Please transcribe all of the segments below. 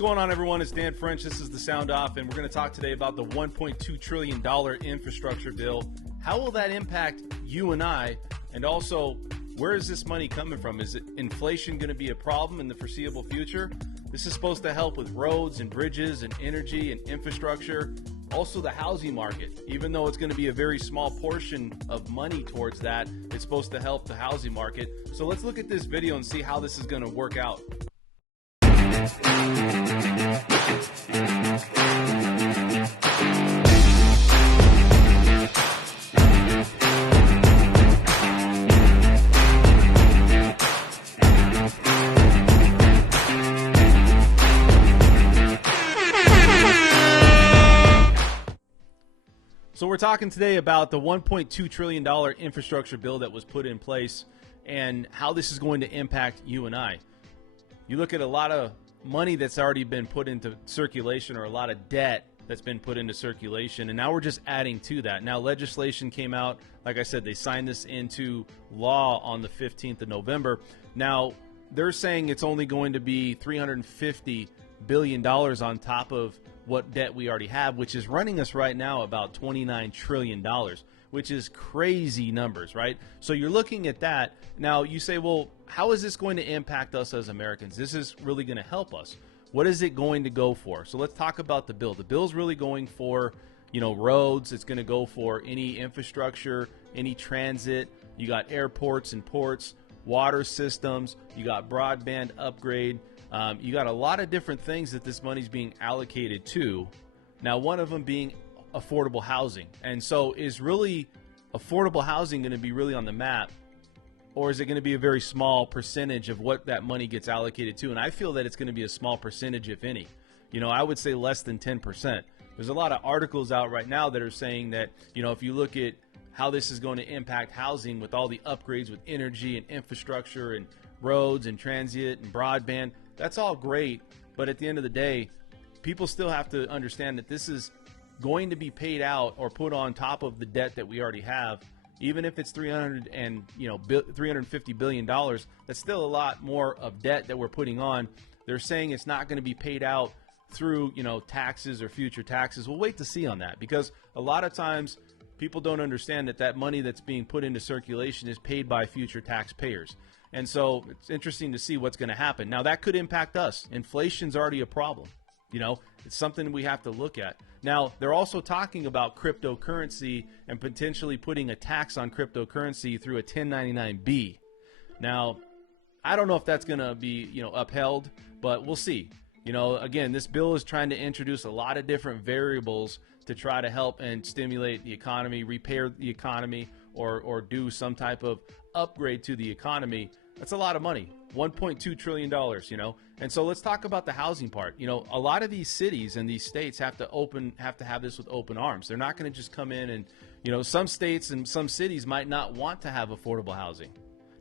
going on, everyone? It's Dan French. This is the Sound Off, and we're going to talk today about the $1.2 trillion infrastructure bill. How will that impact you and I? And also, where is this money coming from? Is inflation going to be a problem in the foreseeable future? This is supposed to help with roads and bridges and energy and infrastructure. Also the housing market. Even though it's going to be a very small portion of money towards that, it's supposed to help the housing market. So let's look at this video and see how this is going to work out. So we're talking today about the $1.2 trillion infrastructure bill that was put in place and how this is going to impact you and I. You look at a lot of money that's already been put into circulation, or a lot of debt that's been put into circulation, and now we're just adding to that. Now legislation came out, like I said, they signed this into law on the 15th of November. Now they're saying it's only going to be $350 billion on top of what debt we already have, which is running us right now about $29 trillion, which is crazy numbers, right? So you're looking at that. Now you say, well, how is this going to impact us as Americans? This is really going to help us. What is it going to go for? So let's talk about the bill. The bill's really going for, roads. It's going to go for any infrastructure, any transit. You got airports and ports, water systems. You got broadband upgrade. You got a lot of different things that this money's being allocated to. Now, one of them being affordable housing. And so is really affordable housing going to be really on the map? Or is it going to be a very small percentage of what that money gets allocated to? And I feel that it's going to be a small percentage, if any. I would say less than 10%. There's a lot of articles out right now that are saying that, if you look at how this is going to impact housing with all the upgrades with energy and infrastructure and roads and transit and broadband, that's all great. But at the end of the day, people still have to understand that this is going to be paid out or put on top of the debt that we already have. Even if it's $350 billion, that's still a lot more of debt that we're putting on. They're saying it's not going to be paid out through, taxes or future taxes. We'll wait to see on that, because a lot of times people don't understand that money that's being put into circulation is paid by future taxpayers. And so it's interesting to see what's going to happen. Now, that could impact us. Inflation's already a problem. It's something we have to look at. Now, they're also talking about cryptocurrency and potentially putting a tax on cryptocurrency through a 1099-B. Now, I don't know if that's going to be, upheld, but we'll see. Again, this bill is trying to introduce a lot of different variables to try to help and stimulate the economy, repair the economy, or do some type of upgrade to the economy. That's a lot of money, $1.2 trillion, And so let's talk about the housing part. A lot of these cities and these states have to have this with open arms. They're not going to just come in and, some states and some cities might not want to have affordable housing.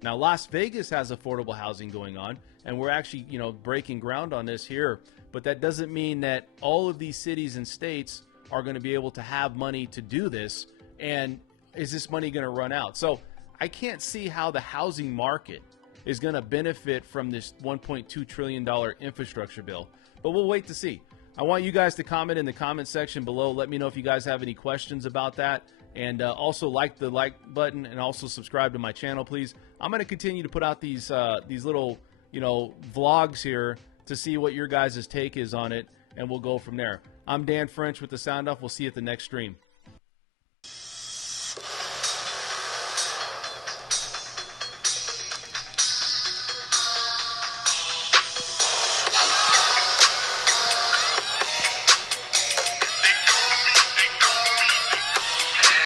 Now, Las Vegas has affordable housing going on, and we're actually, breaking ground on this here. But that doesn't mean that all of these cities and states are going to be able to have money to do this. And is this money going to run out? So I can't see how the housing market is going to benefit from this $1.2 trillion infrastructure bill. But we'll wait to see. I want you guys to comment in the comment section below. Let me know if you guys have any questions about that. And also like the like button, and also subscribe to my channel, please. I'm going to continue to put out these little, vlogs here to see what your guys' take is on it, and we'll go from there. I'm Dan French with the Sound Off. We'll see you at the next stream.